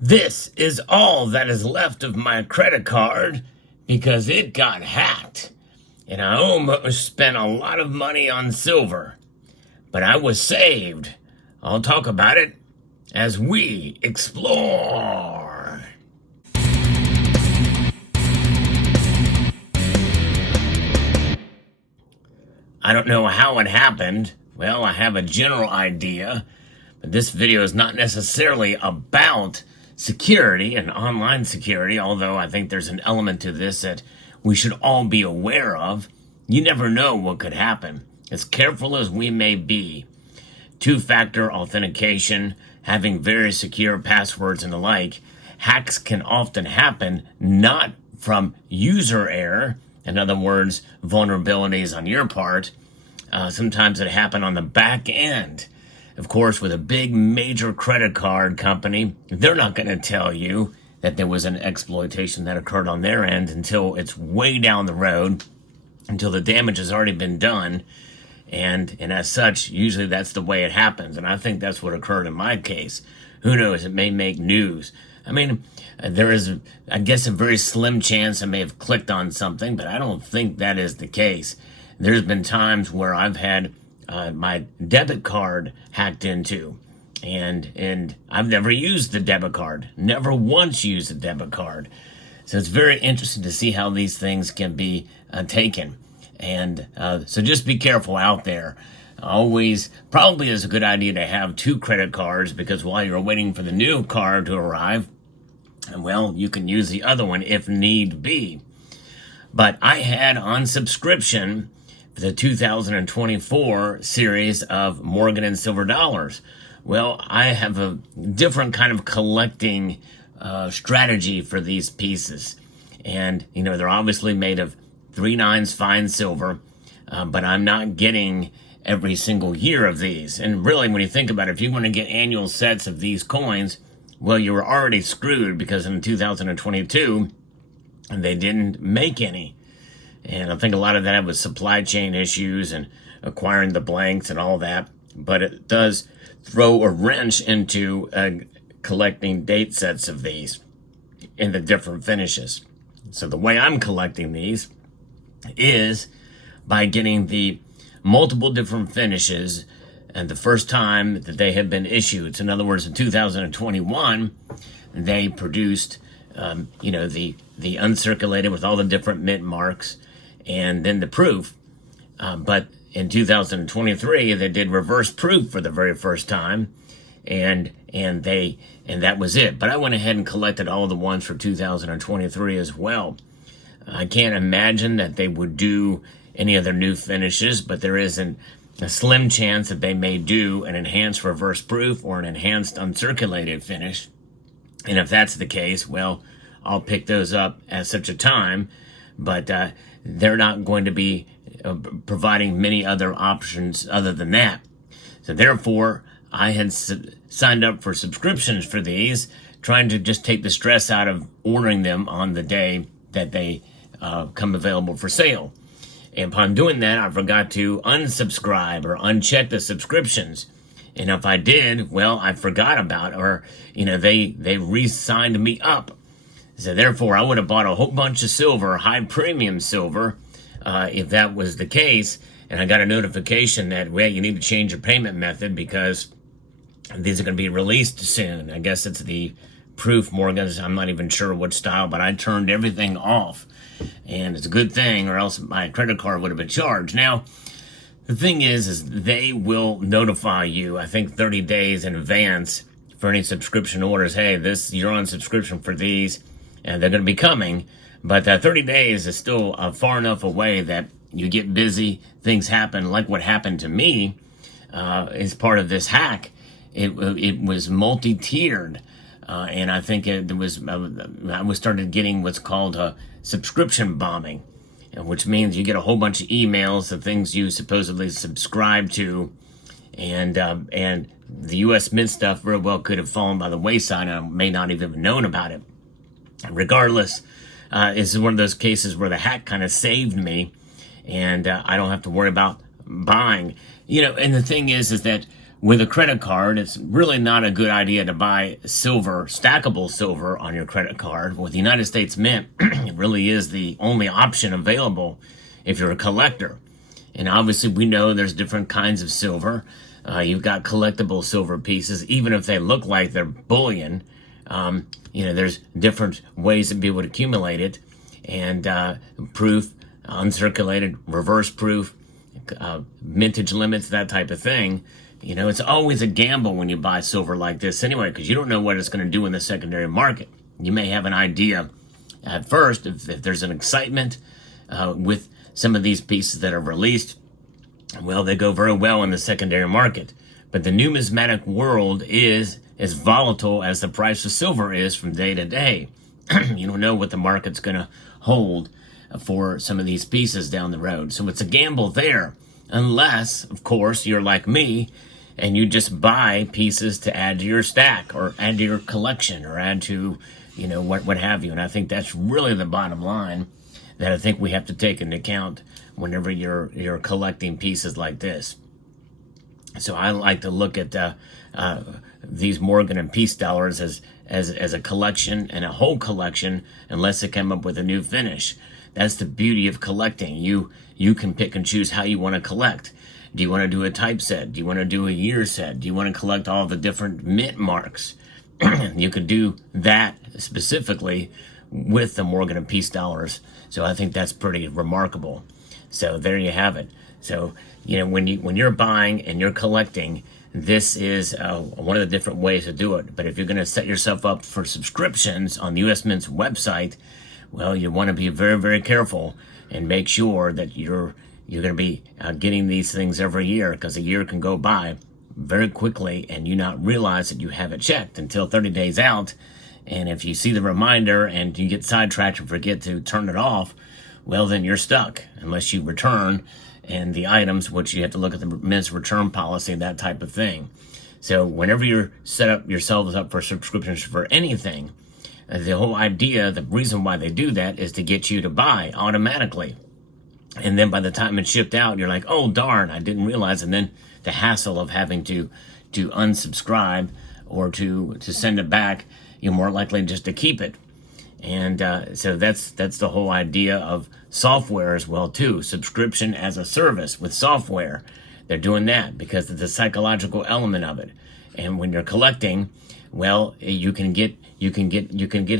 This is all that is left of my credit card because it got hacked. And I almost spent a lot of money on silver. But I was saved. I'll talk about it as we explore. I don't know how it happened. Well, I have a general idea, but this video is not necessarily about security and online security, although I think there's an element to this that we should all be aware of. You never know what could happen. As careful as we may be, two-factor authentication, having very secure passwords and the like, hacks can often happen not from user error, in other words, vulnerabilities on your part. Sometimes it happens on the back end. Of course, with a big major credit card company, they're not going to tell you that there was an exploitation that occurred on their end until it's way down the road, until the damage has already been done. And as such, usually that's the way it happens. And I think that's what occurred in my case. Who knows? It may make news. I mean, there is, I guess, a very slim chance I may have clicked on something, but I don't think that is the case. There's been times where I've had my debit card hacked into, and I've never used the debit card, never once used a debit card. So it's very interesting to see how these things can be taken. And so just be careful out there. Always, probably is a good idea to have two credit cards, because while you're waiting for the new card to arrive, well, you can use the other one if need be. But I had on subscription the 2024 series of Morgan and Silver dollars. Well, I have a different kind of collecting strategy for these pieces. And, you know, they're obviously made of 3/9 fine silver, but I'm not getting every single year of these. And really, when you think about it, if you want to get annual sets of these coins, well, you were already screwed, because in 2022, they didn't make any. And I think a lot of that was supply chain issues and acquiring the blanks and all that. But it does throw a wrench into collecting date sets of these in the different finishes. So the way I'm collecting these is by getting the multiple different finishes and the first time that they have been issued. So in other words, in 2021, they produced, the uncirculated with all the different mint marks, and then the proof. But in 2023, they did reverse proof for the very first time, and that was it. But I went ahead and collected all the ones for 2023 as well. I can't imagine that they would do any other new finishes, but there is a slim chance that they may do an enhanced reverse proof or an enhanced uncirculated finish. And if that's the case, well, I'll pick those up at such a time, but they're not going to be providing many other options other than that. So therefore, I had signed up for subscriptions for these, trying to just take the stress out of ordering them on the day that they come available for sale. And upon doing that, I forgot to unsubscribe or uncheck the subscriptions. And if I did, well, I forgot about it, or, they re-signed me up. So therefore, I would have bought a whole bunch of silver, high premium silver, if that was the case. And I got a notification that, well, you need to change your payment method because these are going to be released soon. I guess it's the proof Morgan's. I'm not even sure what style, but I turned everything off. And it's a good thing, or else my credit card would have been charged. Now, the thing is they will notify you, I think 30 days in advance for any subscription orders. Hey, you're on subscription for these, and they're going to be coming. But 30 days is still far enough away that you get busy, things happen, like what happened to me as part of this hack. It was multi-tiered. And I think I was started getting what's called a subscription bombing, which means you get a whole bunch of emails of things you supposedly subscribe to, and the U.S. Mint stuff very well could have fallen by the wayside, and I may not even have known about it. Regardless, this is one of those cases where the hack kind of saved me, and I don't have to worry about buying. And the thing is that with a credit card, it's really not a good idea to buy silver, stackable silver on your credit card. With the United States Mint, it really is the only option available if you're a collector. And obviously we know there's different kinds of silver. You've got collectible silver pieces, even if they look like they're bullion. There's different ways to be able to accumulate it. And proof, uncirculated, reverse proof, mintage limits, that type of thing. It's always a gamble when you buy silver like this anyway, because you don't know what it's going to do in the secondary market. You may have an idea at first if there's an excitement with some of these pieces that are released. Well, they go very well in the secondary market. But the numismatic world is as volatile as the price of silver is from day to day. You don't know what the market's going to hold for some of these pieces down the road. So it's a gamble there, unless, of course, you're like me and you just buy pieces to add to your stack or add to your collection or add to, what have you. And I think that's really the bottom line that I think we have to take into account whenever you're collecting pieces like this. So I like to look at these Morgan and Peace dollars as a collection and a whole collection, unless they come up with a new finish. That's the beauty of collecting. You can pick and choose how you want to collect. Do you want to do a type set? Do you want to do a year set? Do you want to collect all the different mint marks? You could do that specifically with the Morgan and Peace dollars. So I think that's pretty remarkable. So there you have it. So, when you're buying and you're collecting, this is one of the different ways to do it. But if you're going to set yourself up for subscriptions on the U.S. Mint's website, well, you want to be very, very careful and make sure that you're going to be getting these things every year, because a year can go by very quickly and you not realize that you haven't checked until 30 days out. And if you see the reminder and you get sidetracked and forget to turn it off, well, then you're stuck unless you return and the items, which you have to look at the Mint's return policy and that type of thing. So whenever you're set up yourselves up for subscriptions for anything, the whole idea, the reason why they do that is to get you to buy automatically. And then by the time it's shipped out, you're like, oh, darn, I didn't realize. And then the hassle of having to unsubscribe or to send it back, you're more likely just to keep it. And so that's the whole idea of software as well, too. Subscription as a service with software. They're doing that because of the psychological element of it. And when you're collecting, well, you can get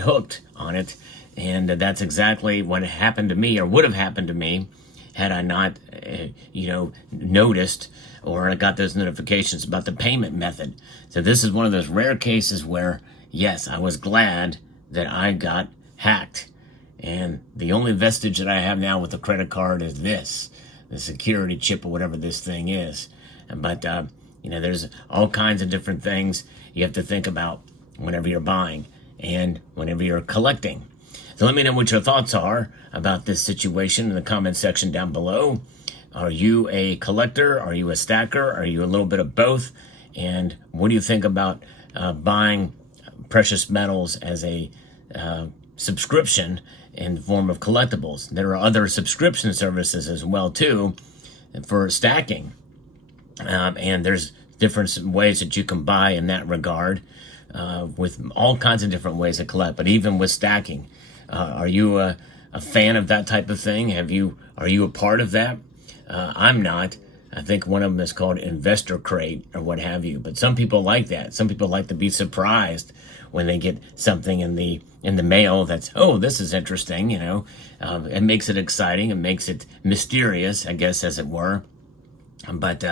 hooked on it. And that's exactly what happened to me, or would have happened to me, had I not, noticed or got those notifications about the payment method. So this is one of those rare cases where, yes, I was glad that I got hacked. And the only vestige that I have now with the credit card is the security chip or whatever this thing is. But, there's all kinds of different things you have to think about whenever you're buying and whenever you're collecting. So let me know what your thoughts are about this situation in the comment section down below. Are you a collector? Are you a stacker? Are you a little bit of both? And what do you think about buying precious metals as a subscription in the form of collectibles? There are other subscription services as well, too, for stacking. And there's different ways that you can buy in that regard, with all kinds of different ways to collect. But even with stacking, are you a fan of that type of thing? Are you a part of that? I'm not. I think one of them is called Investor Crate or what have you. But some people like that. Some people like to be surprised when they get something in the mail that's, oh, this is interesting. It makes it exciting. It makes it mysterious, I guess, as it were. But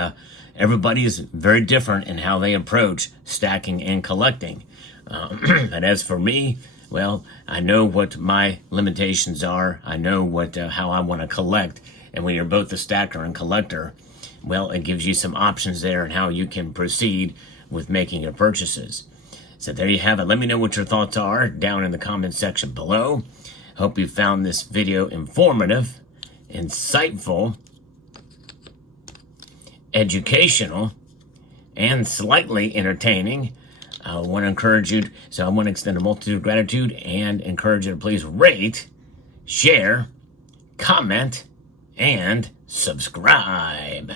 everybody is very different in how they approach stacking and collecting. But as for me, well, I know what my limitations are. I know how I want to collect. And when you're both a stacker and collector, well, it gives you some options there and how you can proceed with making your purchases. So there you have it. Let me know what your thoughts are down in the comment section below. Hope you found this video informative, insightful, educational, and slightly entertaining. I want to encourage you, so I want to extend a multitude of gratitude and encourage you to please rate, share, comment, and subscribe.